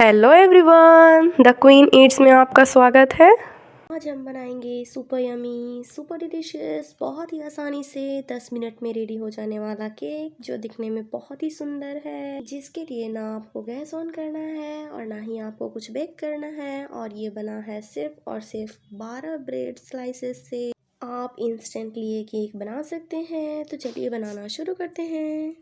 Hello everyone, the queen Yeats में आपका स्वागत है। आज हम बनाएंगे सुपर यमी, सुपर डिलीशियस, बहुत ही आसानी से 10 मिनट में रेडी हो जाने वाला केक जो दिखने में बहुत ही सुंदर है, जिसके लिए ना आपको गैस ऑन करना है और ना ही आपको कुछ बेक करना है। और ये बना है सिर्फ और सिर्फ 12 ब्रेड स्लाइसेस से। आप इंस्टेंटली ये केक बना सकते हैं। तो चलिए बनाना शुरू करते हैं।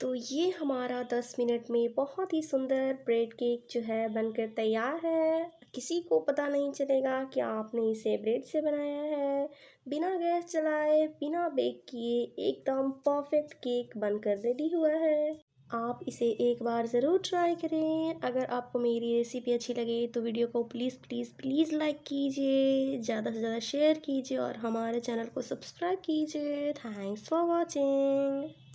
तो ये हमारा 10 मिनट में बहुत ही सुंदर ब्रेड केक जो है बनकर तैयार है। किसी को पता नहीं चलेगा कि आपने इसे ब्रेड से बनाया है। बिना गैस जलाए, बिना बेक किए एकदम परफेक्ट केक बनकर रेडी हुआ है। आप इसे एक बार ज़रूर ट्राई करें। अगर आपको मेरी रेसिपी अच्छी लगे तो वीडियो को प्लीज़ प्लीज़ प्लीज़ लाइक कीजिए, ज़्यादा से ज़्यादा शेयर कीजिए और हमारे चैनल को सब्सक्राइब कीजिए। Thanks for watching.